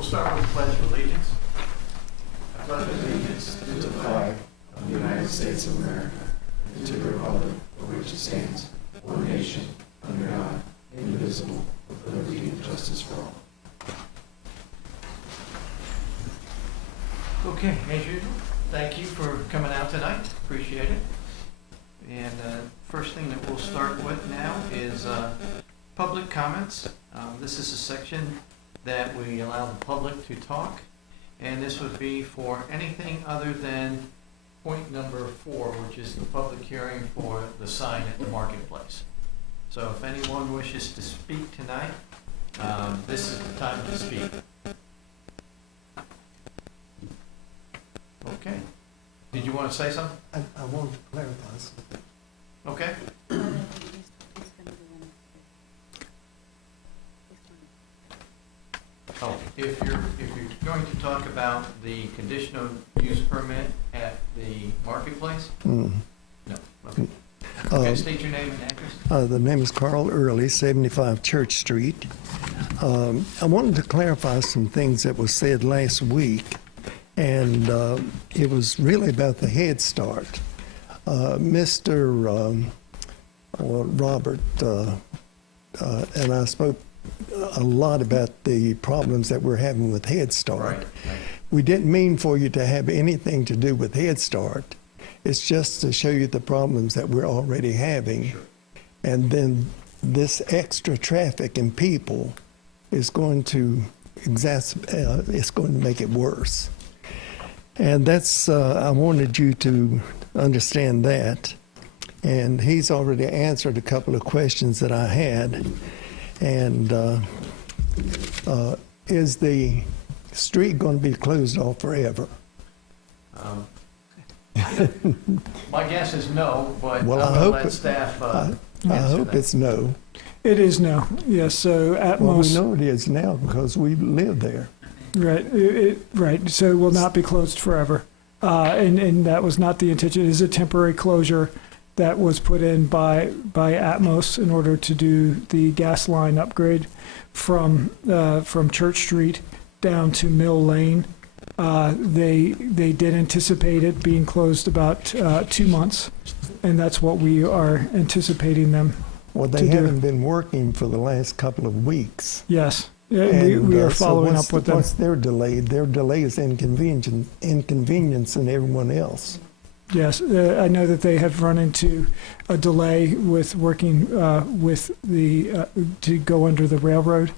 We'll start with the Pledge of Allegiance. I pledge allegiance to the flag of the United States of America and to the republic for which it stands, one nation, under God, indivisible, with liberty and justice for all. Okay, as usual, thank you for coming out tonight. Appreciate it. And first thing that we'll start with now is public comments. This is a section that we allow the public to talk, and this would be for anything other than point number 4, which is the public hearing for the sign at the marketplace. So if anyone wishes to speak tonight, this is the time to speak. Okay. Did you want to say something? I want to clarify something. Okay. Oh, if you're going to talk about the conditional use permit at the marketplace? No. Okay. Okay, state your name and address. The name is Carl Early, 75 Church Street. I wanted to clarify some things that was said last week, and it was really about the Head Start. Mr. Robert and I spoke a lot about the problems that we're having with Head Start. Right. We didn't mean for you to have anything to do with Head Start. It's just to show you the problems that we're already having. Sure. And then this extra traffic and people is going to it's going to make it worse. And that's, I wanted you to understand that. And he's already answered a couple of questions that I had. And is the street going to be closed off forever? My guess is no, but Well, I'm I going to hope let staff I answer hope that. it's no. It is no. Yes. So at Well, most, we know it is now because we live there. right. Right. So it will not be closed forever, and that was not the intention. It is a temporary closure that was put in by Atmos in order to do the gas line upgrade from Church Street down to Mill Lane. They did anticipate it being closed about 2 months, and that's what we are anticipating them. Well, they to do. haven't been working for the last couple of weeks. Yes, we And, are so following once- up with them. Once they're delayed, their delay is inconveniencing everyone else. Yes, I know that they have run into a delay with working with the to go under the railroad,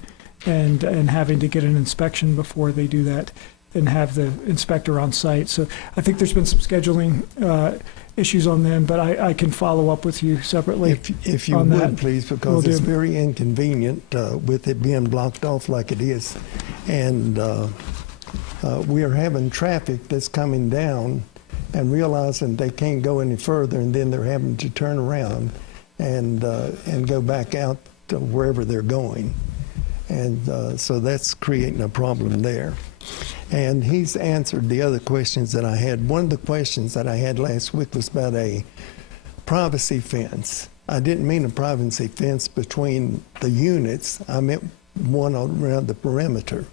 and having to get an inspection before they do that, and have the inspector on site. So I think there's been some scheduling issues on them, but I can follow up with you separately. If you on would, that, please, will because it's do. very inconvenient with it being blocked off like it is. And we are having traffic that's coming down and realizing they can't go any further, and then they're having to turn around and go back out to wherever they're going. And so that's creating a problem there. And he's answered the other questions that I had. One of the questions that I had last week was about a privacy fence. I didn't mean a privacy fence between the units. I meant one around the perimeter.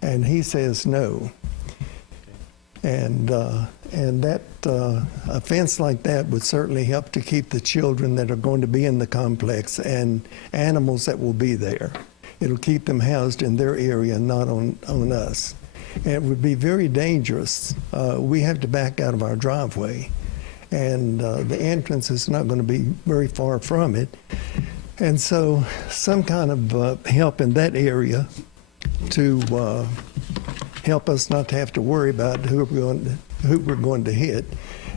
And he says no. And that a fence like that would certainly help to keep the children that are going to be in the complex and animals that will be there. It'll keep them housed in their area, not on us. And it would be very dangerous. We have to back out of our driveway, and the entrance is not going to be very far from it. And so some kind of help in that area to help us not to have to worry about who we're going to hit.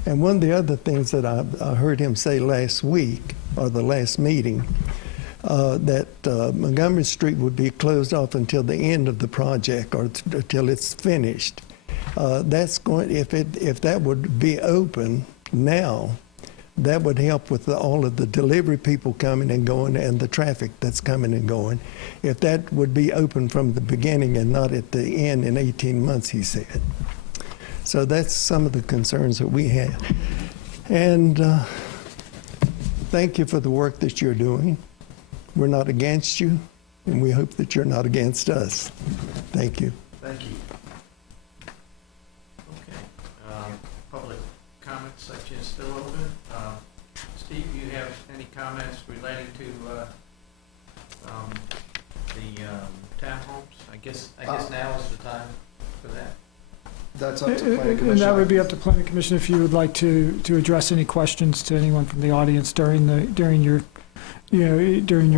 And one of the other things that I heard him say last week, or the last meeting, that Montgomery Street would be closed off until the end of the project, or until it's finished. That's going. If that would be open now, that would help with all of the delivery people coming and going and the traffic that's coming and going. If that would be open from the beginning and not at the end in 18 months, he said. So that's some of the concerns that we have. And thank you for the work that you're doing. We're not against you, and we hope that you're not against us. Thank you. Thank you. Okay, public comment section is still open. Steve, you have any comments relating to the townhomes? I guess now is the time for that. That's up to planning commission. And that would be up to planning commission if you would like to address any questions to anyone from the audience during your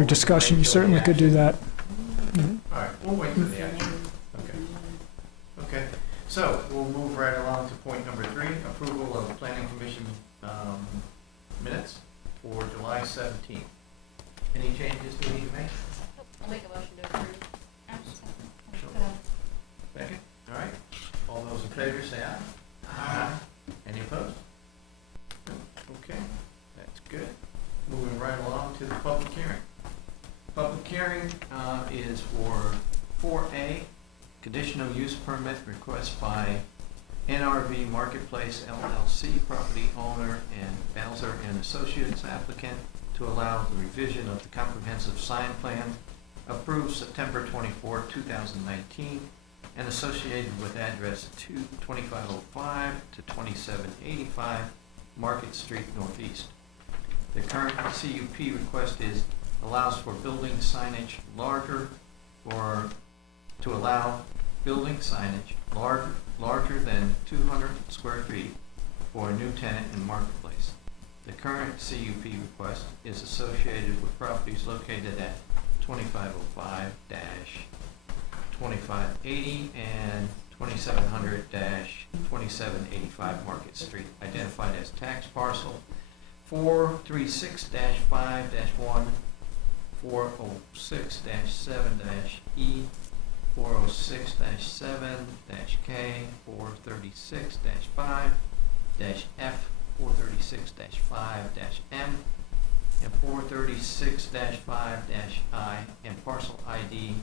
discussion. You certainly could do that. All right, we'll wait for the action. Okay, so we'll move right along to point number 3, approval of planning commission minutes for July 17th. Any changes we need to make? I'll make a motion to approve. Second? All right. All those in favor say aye. Aye. Any opposed? Okay, that's good. Moving right along to the public hearing. Public hearing is for 4A, conditional use permit request by NRV Marketplace LLC, property owner, and Bowser and Associates applicant to allow the revision of the comprehensive sign plan approved September 24, 2019, and associated with address 2505 to 2785 Market Street Northeast. The current CUP request allows for building signage to allow building signage larger than 200 square feet for a new tenant in Marketplace. The current CUP request is associated with properties located at 2505-2580 and 2700-2785 Market Street, identified as tax parcel 436-5-1, 406-7-E, 406-7-K, 436-5-F, 436-5-M, and 436-5-I, and parcel ID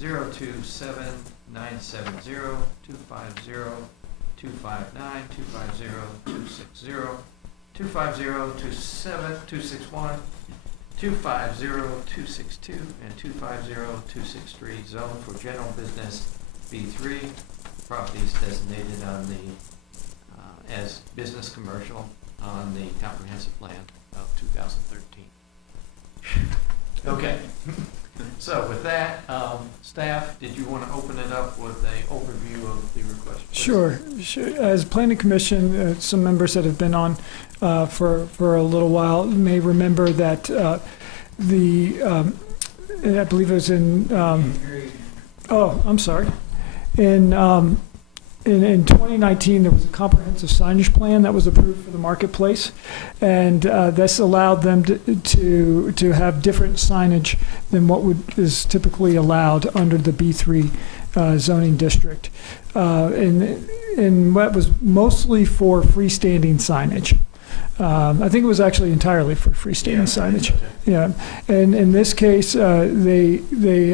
027970250 250 259 250 260 250 261 250 262 and 250 263, zone for general business B3. Properties designated on the as business commercial on the comprehensive plan of 2013. Okay. So with that, staff, did you want to open it up with an overview of the request? Please? Sure. As planning commission, some members that have been on for a little while may remember that I believe it was in, I'm sorry. In 2019, there was a comprehensive signage plan that was approved for the marketplace, and this allowed them to have different signage than what is typically allowed under the B3 zoning district, and what was mostly for freestanding signage. I think it was actually entirely for freestanding signage. Okay. Yeah, and in this case, they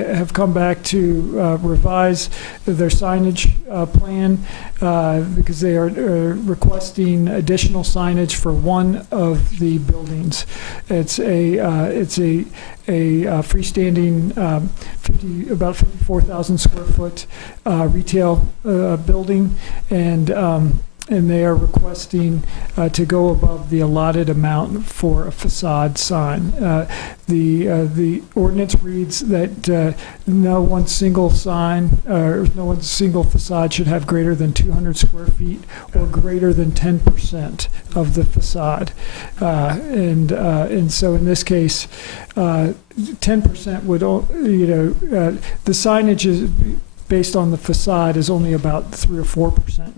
have come back to revise their signage plan because they are requesting additional signage for one of the buildings. It's a freestanding about 54,000 square foot retail building, and they are requesting to go above the allotted amount for a facade sign. The ordinance reads that no one single sign or no one single facade should have greater than 200 square feet or greater than 10% of the facade. And so in this case, 10% would, the signage is based on the facade is only about 3 or 4%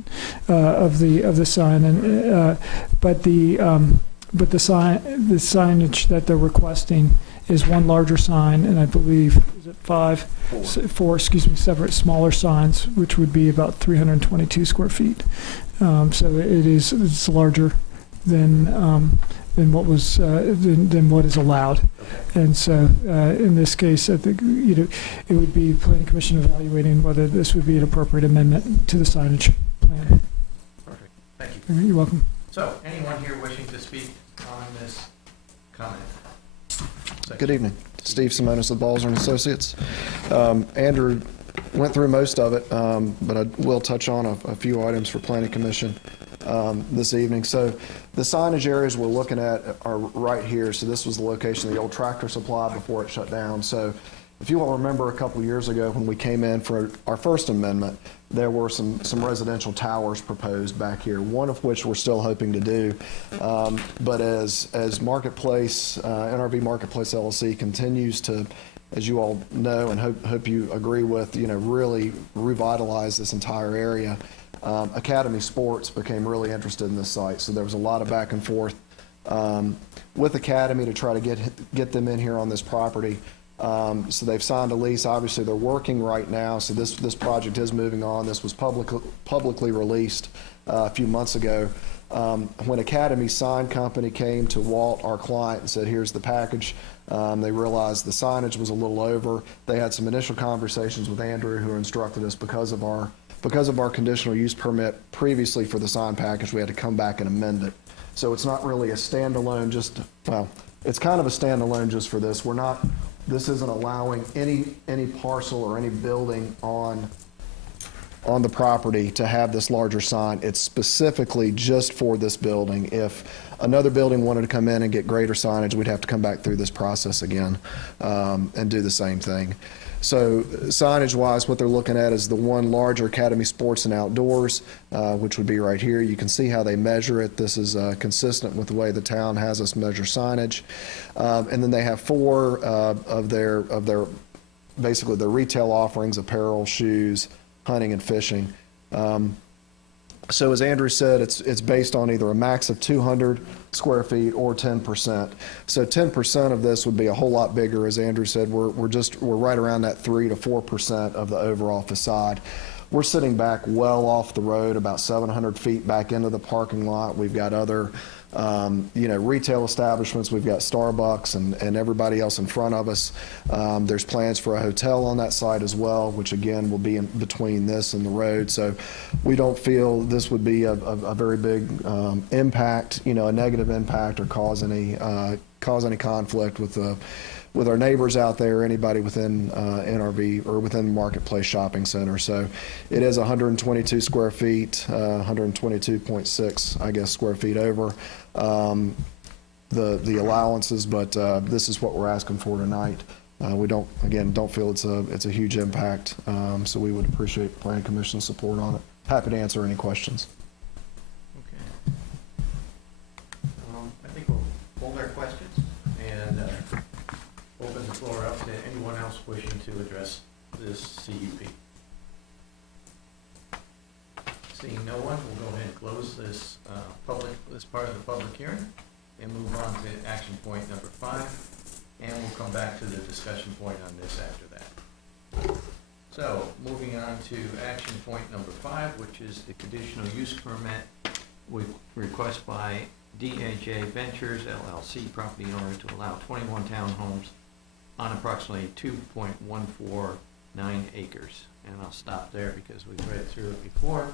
of the sign, and but the signage that they're requesting is one larger sign, and I believe is it four separate smaller signs, which would be about 322 square feet. So it's larger than what was than what is allowed. And so in this case, I think it would be planning commission evaluating whether this would be an appropriate amendment to the signage plan. Perfect. Thank you. You're welcome. So, anyone here wishing to speak on this comment? Good evening. Steve Simonis with Balzer and Associates. Andrew went through most of it, but I will touch on a few items for Planning Commission this evening. So the signage areas we're looking at are right here. So this was the location of the old Tractor Supply before it shut down. So if you will remember a couple years ago when we came in for our first amendment, there were some residential towers proposed back here, one of which we're still hoping to do. But as Marketplace, NRV Marketplace LLC continues to, as you all know and hope you agree with, really revitalize this entire area, Academy Sports became really interested in this site. So there was a lot of back and forth with Academy to try to get them in here on this property. So they've signed a lease. Obviously, they're working right now. So this project is moving on. This was publicly released a few months ago. When Academy Sign Company came to Walt, our client, and said, here's the package, they realized the signage was a little over. They had some initial conversations with Andrew, who instructed us because of our conditional use permit previously for the sign package, we had to come back and amend it. So it's not really a standalone, it's kind of a standalone just for this. This isn't allowing any parcel or any building on the property to have this larger sign. It's specifically just for this building. If another building wanted to come in and get greater signage, we'd have to come back through this process again and do the same thing. So signage-wise, what they're looking at is the one larger Academy Sports and Outdoors, which would be right here. You can see how they measure it. This is consistent with the way the town has us measure signage. And then they have four of their basically their retail offerings: apparel, shoes, hunting, and fishing. So as Andrew said, it's based on either a max of 200 square feet or 10%. So 10% of this would be a whole lot bigger. As Andrew said, we're right around that 3 to 4% of the overall facade. We're sitting back well off the road, about 700 feet back into the parking lot. We've got other retail establishments. We've got Starbucks and everybody else in front of us. There's plans for a hotel on that site as well, which again will be in between this and the road. So we don't feel this would be a very big impact, a negative impact, or cause any conflict with our neighbors out there, anybody within NRV or within Marketplace Shopping Center. So it is 122 square feet, 122.6, I guess, square feet over the allowances, but this is what we're asking for tonight. We don't feel it's a huge impact, so we would appreciate Planning Commission's support on it. Happy to answer any questions. Okay. I think we'll hold our questions and open the floor up to anyone else wishing to address this CUP. Seeing no one, we'll go ahead and close this part of the public hearing and move on to action point number 5, and we'll come back to the discussion point on this after that. So, moving on to action point number 5, which is the conditional use permit with request by DAJ Ventures LLC, property owner, to allow 21 townhomes on approximately 2.149 acres. And I'll stop there because we've read through it before.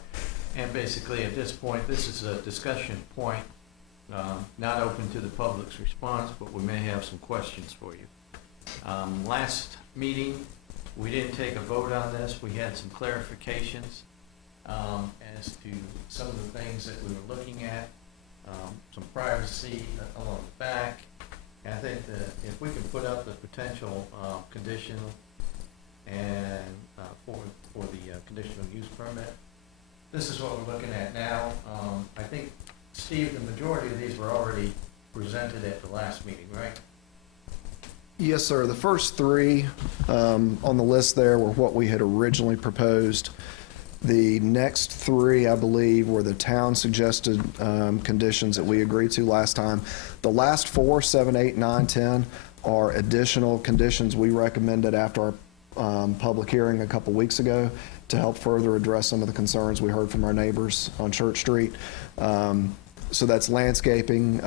And basically at this point, this is a discussion point, not open to the public's response, but we may have some questions for you. Last meeting, we didn't take a vote on this. We had some clarifications as to some of the things that we were looking at, some privacy along the back. And I think that if we can put up the potential conditional and for the conditional use permit, this is what we're looking at now. I think, Steve, the majority of these were already presented at the last meeting, right? Yes, sir. The first 3 on the list there were what we had originally proposed. The next 3, I believe, were the town suggested conditions that we agreed to last time. The last 4, 7, 8, 9, 10 are additional conditions we recommended after our public hearing a couple weeks ago to help further address some of the concerns we heard from our neighbors on Church Street. So that's landscaping,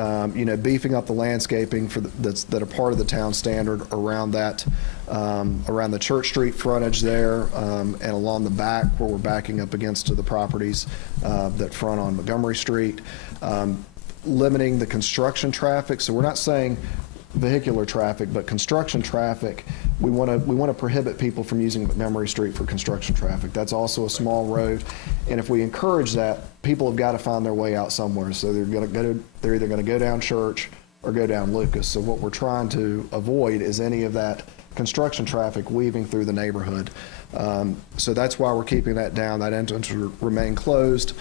beefing up the landscaping that are part of the town standard around that, around the Church Street frontage there, and along the back where we're backing up against to the properties that front on Montgomery Street. Limiting the construction traffic. So we're not saying vehicular traffic, but construction traffic, we want to prohibit people from using Montgomery Street for construction traffic. That's also a small road, and if we encourage that, people have got to find their way out somewhere. So they're either going to go down Church or go down Lucas. So what we're trying to avoid is any of that construction traffic weaving through the neighborhood. So that's why we're keeping that down. That entrance will remain closed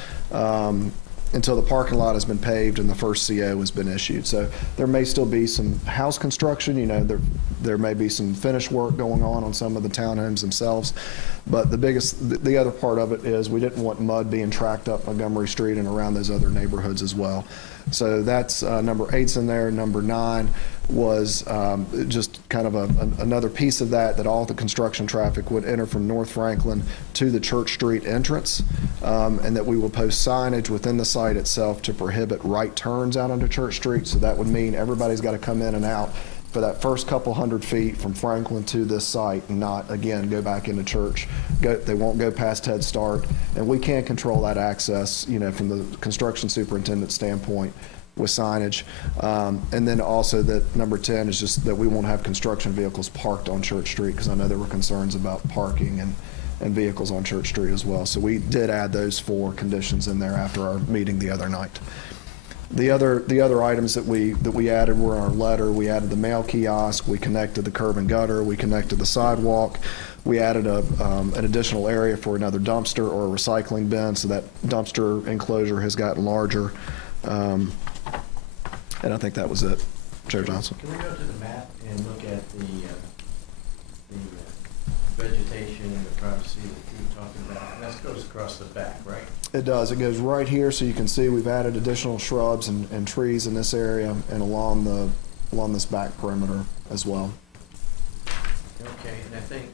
until the parking lot has been paved and the first CO has been issued. So there may still be some house construction, there may be some finish work going on some of the townhomes themselves. But the other part of it is we didn't want mud being tracked up Montgomery Street and around those other neighborhoods as well. So that's number 8's in there. Number 9 was just kind of another piece of that all the construction traffic would enter from North Franklin to the Church Street entrance, and that we will post signage within the site itself to prohibit right turns out onto Church Street. So that would mean everybody's got to come in and out for that first couple hundred feet from Franklin to this site and not, again, go back into Church. They won't go past Head Start, and we can't control that access, from the construction superintendent standpoint with signage. And then also that number 10 is just that we won't have construction vehicles parked on Church Street, because I know there were concerns about parking and vehicles on Church Street as well. So we did add those 4 conditions in there after our meeting the other night. The other items that we added were in our letter. We added the mail kiosk, we connected the curb and gutter, we connected the sidewalk, we added an additional area for another dumpster or a recycling bin, so that dumpster enclosure has gotten larger. And I think that was it. Chair Johnson. Can we go to the map and look at the vegetation and the privacy that you were talking about? And that goes across the back, right? It does. It goes right here, so you can see we've added additional shrubs and trees in this area and along this back perimeter as well. Okay, and I think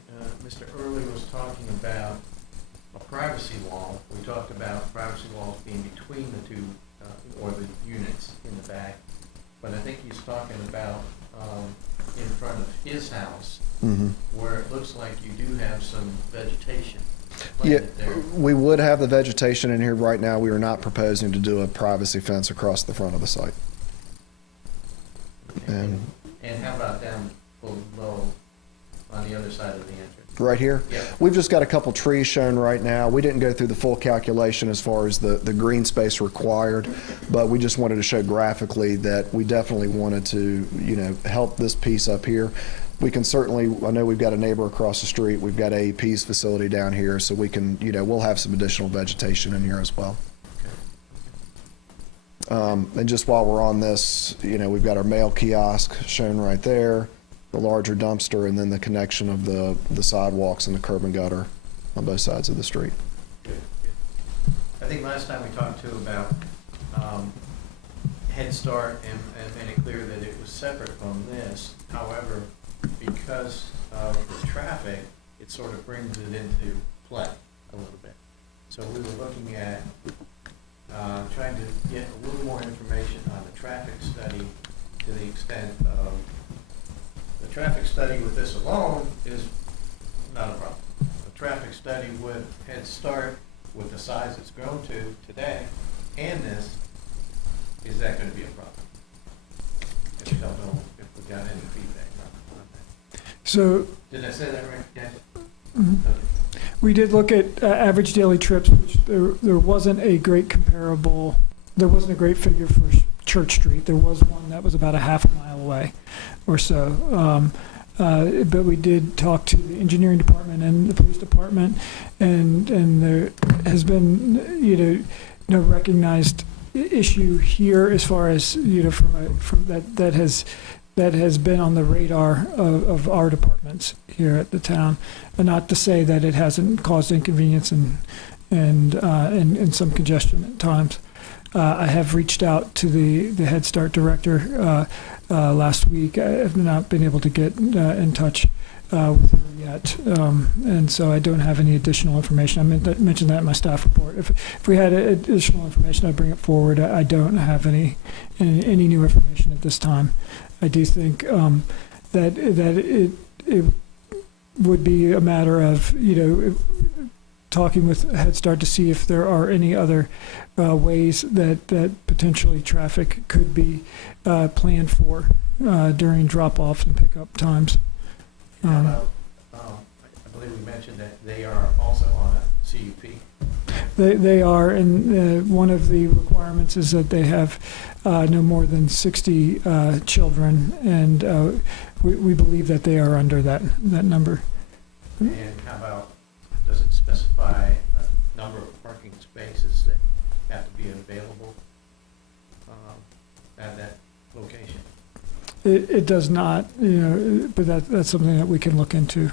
Mr. Early was talking about a privacy wall. We talked about privacy walls being between the two, or the units in the back. But I think he's talking about in front of his house, where it looks like you do have some vegetation planted there. We would have the vegetation in here right now. We are not proposing to do a privacy fence across the front of the site. And how about down below on the other side of the entrance? Right here? Yeah. We've just got a couple trees shown right now. We didn't go through the full calculation as far as the green space required, but we just wanted to show graphically that we definitely wanted to, help this piece up here. We can certainly, I know we've got a neighbor across the street. We've got AEP's facility down here, so we can, we'll have some additional vegetation in here as well. And just while we're on this, we've got our mail kiosk shown right there, the larger dumpster, and then the connection of the sidewalks and the curb and gutter on both sides of the street. Good. I think last time we talked too about Head Start and made it clear that it was separate from this. However, because of the traffic, it sort of brings it into play a little bit. So we were looking at trying to get a little more information on the traffic study, to the extent of the traffic study with this alone is not a problem. The traffic study with Head Start, with the size it's grown to today, and this, is that going to be a problem? I don't know if we got any feedback on that. So Did I say that right? Yes. Okay. we did look at average daily trips, which there wasn't a great comparable, there wasn't a great figure for Church Street. There was one that was about a half a mile away or so. But we did talk to the engineering department and the police department, and there has been, no recognized issue here as far as, from that has been on the radar of our departments here at the town. And not to say that it hasn't caused inconvenience and some congestion at times. I have reached out to the Head Start director last week. I have not been able to get in touch with her yet, and so I don't have any additional information. I mentioned that in my staff report. If we had additional information, I'd bring it forward. I don't have any new information at this time. I do think that it would be a matter of talking with Head Start to see if there are any other ways that potentially traffic could be planned for during drop-off and pickup times. How about, I believe we mentioned that they are also on a CUP. They are, and one of the requirements is that they have no more than 60 children, and we believe that they are under that number. And how about, does it specify a number of parking spaces that have to be available at that location? It does not, but that's something that we can look into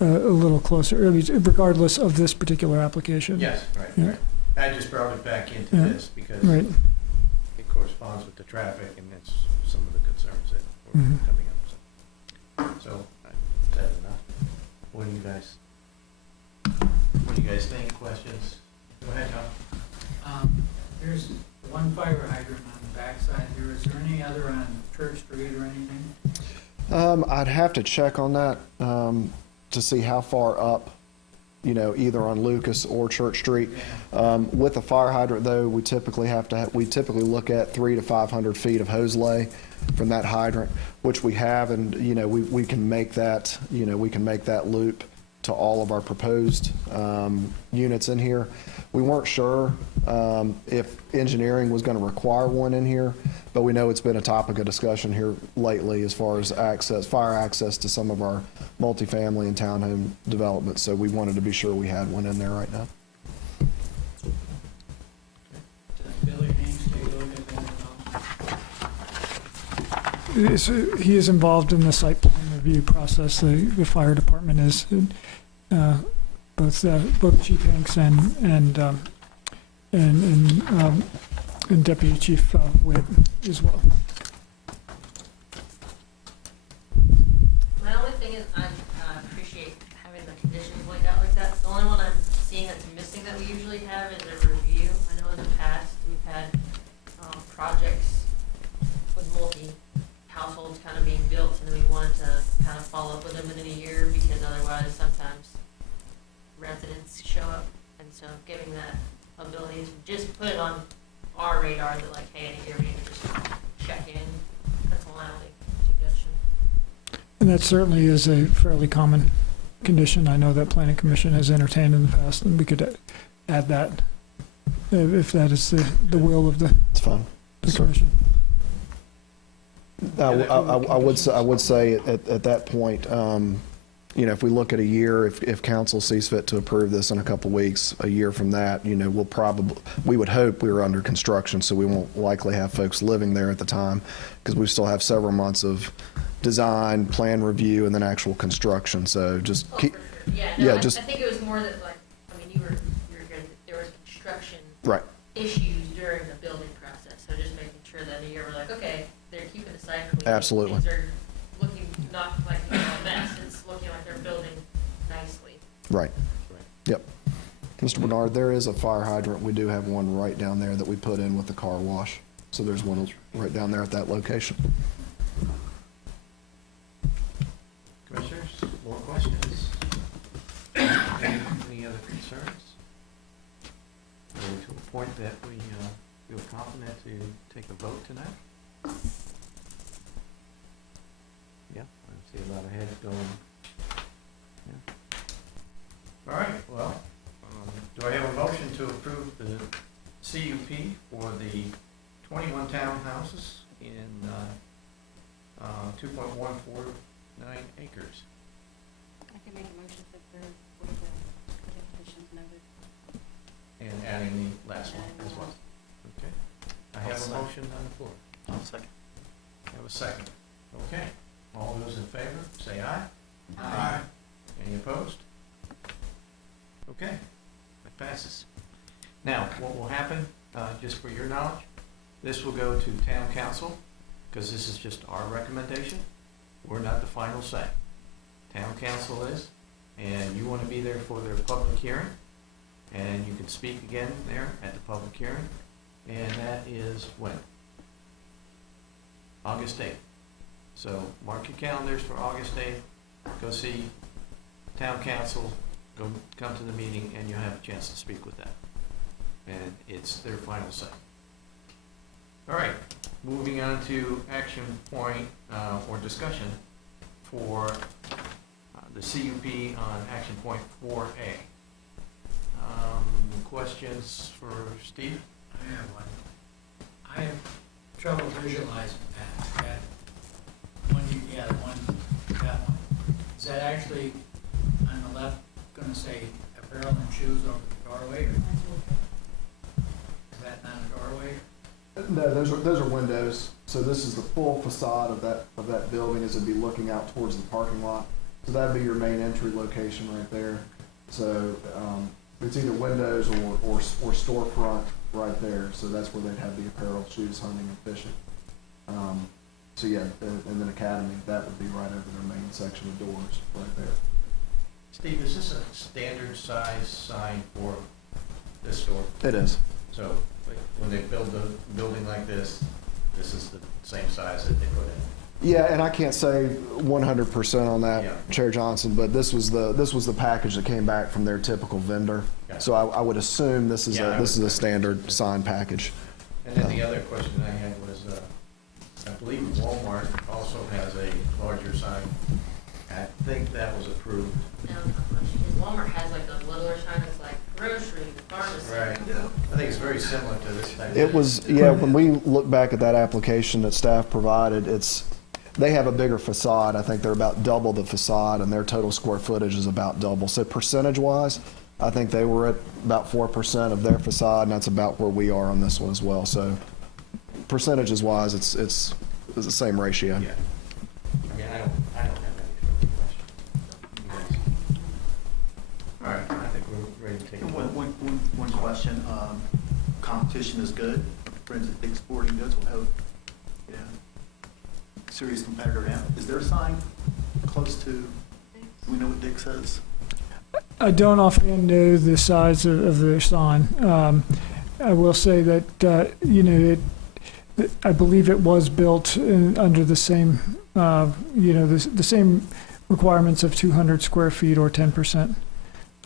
a little closer, at least regardless of this particular application. Yes, right, Yeah. right. I just brought it back into Yeah. this because Right. it corresponds with the traffic and that's some of the concerns that were Mhm. coming up. So, I said enough. What do you guys think? Questions? Go ahead, Tom. There's one fire hydrant on the backside here. Is there any other on Church Street or anything? I'd have to check on that to see how far up, either on Lucas or Church Street. With a fire hydrant, though, we typically look at 300 to 500 feet of hose lay from that hydrant, which we have, and we can make that loop to all of our proposed units in here. We weren't sure if engineering was going to require one in here, but we know it's been a topic of discussion here lately as far as fire access to some of our multifamily and townhome developments. So we wanted to be sure we had one in there right now. Does Billy Hanks take a look at that at all? He is involved in the site plan review process. The fire department is, both Chief Hanks and Deputy Chief Witt as well. My only thing is, I appreciate having the conditions laid out like that. The only one I'm seeing that's missing that we usually have is a review. I know in the past, we've had projects with multi-households kind of being built, and then we wanted to kind of follow up with them within a year, because otherwise sometimes residents show up. And so giving that ability to just put it on our radar that, like, hey, in a year we need to just check in. That's my only suggestion. And that certainly is a fairly common condition. I know that Planning Commission has entertained in the past, and we could add that if that is the will of the It's fine. Sir. commission. I would say at that point, if we look at a year, if council sees fit to approve this in a couple of weeks, a year from that, we would hope we were under construction, so we won't likely have folks living there at the time, because we still have several months of design, plan review, and then actual construction. So just Oh, keep, for sure. Yeah, yeah, no, just- I think it was more that, like, I mean, you were good, there was construction right. issues during the building process, so just making sure that a year we're like, okay, they're keeping the site clean. Absolutely. Things are looking not like a mess, it's looking like they're building nicely. Right. Yep. Mr. Bernard, there is a fire hydrant. We do have one right down there that we put in with the car wash. So there's one right down there at that location. Commissioners, more questions? Any other concerns? Are we to a point that we feel confident to take a vote tonight? Yeah, I see a lot of heads going. Yeah. All right, well, do I have a motion to approve the CUP for the 21 townhouses in 2.149 acres? I can make a motion to approve with the conditions noted. And adding the last one as well. Okay. I have a motion on the floor. I'll second. I have a second. Okay. All those in favor, say aye. Aye. Any opposed? Okay, that passes. Now, what will happen, just for your knowledge, this will go to town council, because this is just our recommendation. We're not the final say. Town council is, and you want to be there for their public hearing, and you can speak again there at the public hearing, and that is when? August 8th. So mark your calendars for August 8th, go see town council, come to the meeting, and you'll have a chance to speak with them. And it's their final say. All right, moving on to action point or discussion for the CUP on action point 4A. Questions for Steve? I have one. I have trouble visualizing that one, that one. Is that actually on the left gonna say apparel and shoes over the doorway, or is that not a doorway? No, those are windows. So this is the full facade of that building as it'd be looking out towards the parking lot. So that'd be your main entry location right there. So it's either windows or storefront right there. So that's where they'd have the apparel, shoes, hunting, and fishing. So yeah, and then Academy, that would be right over their main section of doors right there. Steve, is this a standard size sign for this store? It is. So like, when they build a building like this is the same size that they put in? Yeah, and I can't say 100% on that, Yeah. Chair Johnson, but this was the package that came back from their typical vendor. Okay. So I would assume this is Yeah, a standard sign package. And then the other question I had was, I believe Walmart also has a larger sign. I think that was approved. Now, my question is, Walmart has like a littler sign that's like grocery, pharmacy. Right. I think it's very similar to this thing. It was, yeah, when we look back at that application that staff provided, they have a bigger facade. I think they're about double the facade, and their total square footage is about double. So percentage-wise, I think they were at about 4% of their facade, and that's about where we are on this one as well. So percentages-wise, it's the same ratio. Yeah. I mean, I don't have any further questions. You guys? All right, I think we're ready to take a vote. One question. Competition is good. Friends at Dick's Sporting Goods will have, serious competitor now. Is there a sign close to, do we know what Dick's says? I don't offhand know the size of their sign. I will say that, I believe it was built under the same, the same requirements of 200 square feet or 10%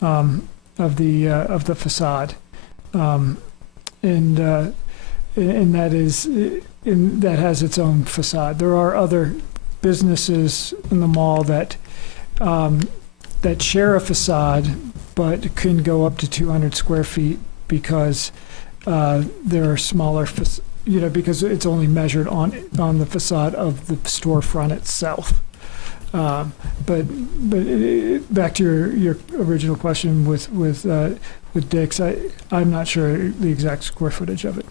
of the facade, and that has its own facade. There are other businesses in the mall that share a facade, but can go up to 200 square feet because there are smaller, because it's only measured on the facade of the storefront itself. But back to your original question with Dick's, I'm not sure the exact square footage of it.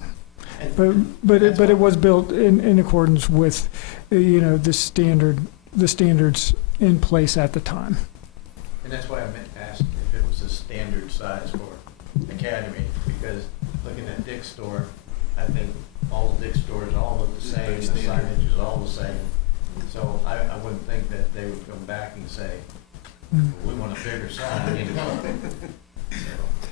But it was built in accordance with the standards in place at the time. And that's why I meant to ask if it was a standard size for Academy, because looking at Dick's store, I think all the Dick's stores all look the same, the signage is all the same. So I wouldn't think that they would come back and say, we want a bigger sign.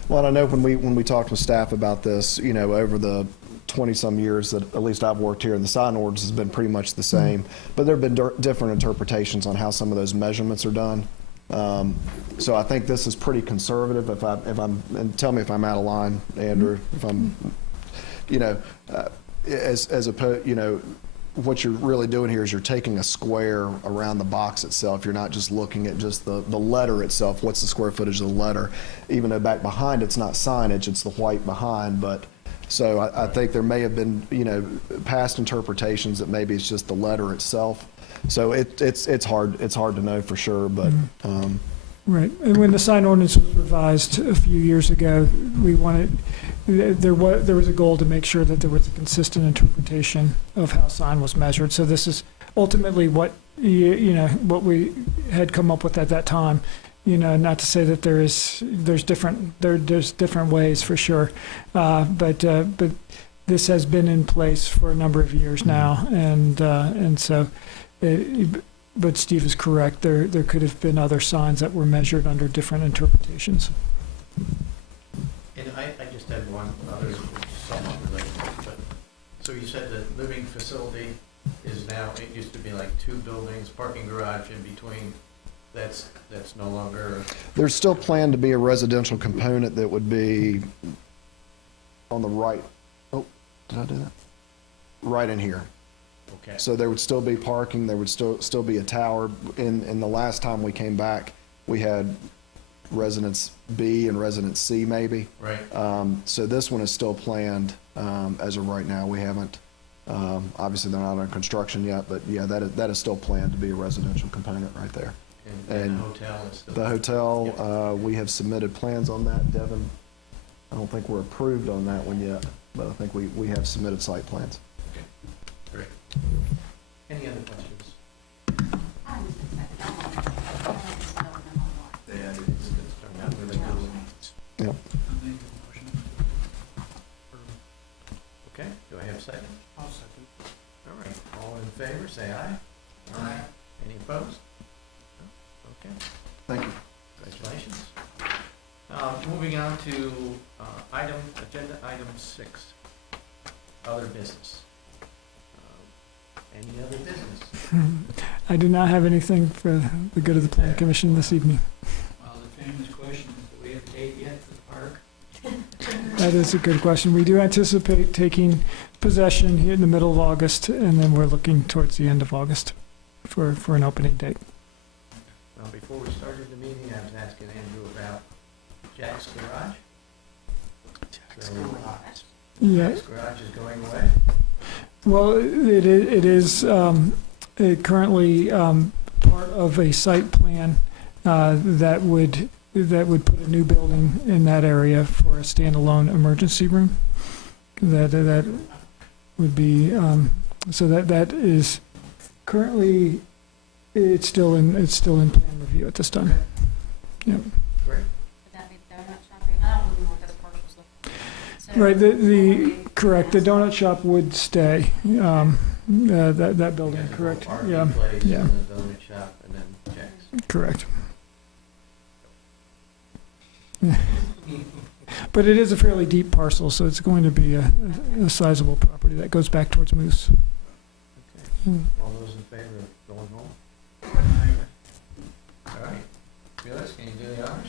Well, I know when we talked with staff about this, over the 20-some years that at least I've worked here, and the sign ordinance has been pretty much the same, but there have been different interpretations on how some of those measurements are done. So I think this is pretty conservative. If I'm, and tell me if I'm out of line, Andrew. If I'm, as opposed, what you're really doing here is you're taking a square around the box itself. You're not just looking at just the letter itself. What's the square footage of the letter? Even though back behind it's not signage, it's the white behind. But so I think there may have been, past interpretations that maybe it's just the letter itself. So it's hard to know for sure, but. Right, and when the sign ordinance was revised a few years ago, there was a goal to make sure that there was a consistent interpretation of how sign was measured. So this is ultimately what what we had come up with at that time. Not to say that there's different ways for sure, but this has been in place for a number of years now, and so. But Steve is correct. There could have been other signs that were measured under different interpretations. And I just had one other somewhat related, but so you said the living facility is now, it used to be like 2 buildings, parking garage in between. That's no longer. There's still planned to be a residential component that would be on the right. Oh, did I do that? right in here. Okay. So there would still be parking, there would still be a tower. In the last time we came back, we had residence B and residence C maybe. Right. So this one is still planned, as of right now. We haven't, obviously they're not under construction yet, but yeah, that is still planned to be a residential component right there. And And the hotel is still. The hotel, we have submitted plans on that. Devin, I don't think we're approved on that one yet, but I think we have submitted site plans. Great. Any other questions? I was expecting that one. Yeah, it's turned out really good. Yep. I'll make a motion. Okay, do I have a second? I'll second. All right, all in favor, say aye. Aye. Any opposed? No? Okay, Thank you. congratulations. Moving on to agenda item 6, other business. Any other business? I do not have anything for the good of the planning commission this evening. Well, the famous question is, do we have a date yet for the park? That is a good question. We do anticipate taking possession here in the middle of August, and then we're looking towards the end of August for an opening date. Well, before we started the meeting, I was asking Andrew about Jack's Garage. Yeah. Jack's Garage is going away. Well, it is currently part of a site plan that would put a new building in that area for a standalone emergency room. That would be so that is currently it's still in plan review at this time. Yep. Great. Would that be the donut shop? I don't know what this parcel's looking. So- Right. The correct. The donut shop would stay. That building. You guys Correct. have a Yeah. RV place Yeah. and a donut shop and then Jack's. Correct. But it is a fairly deep parcel, so it's going to be a sizable property that goes back towards Moose. Okay. All those in favor of going home? All right. Felix, can you do the honors?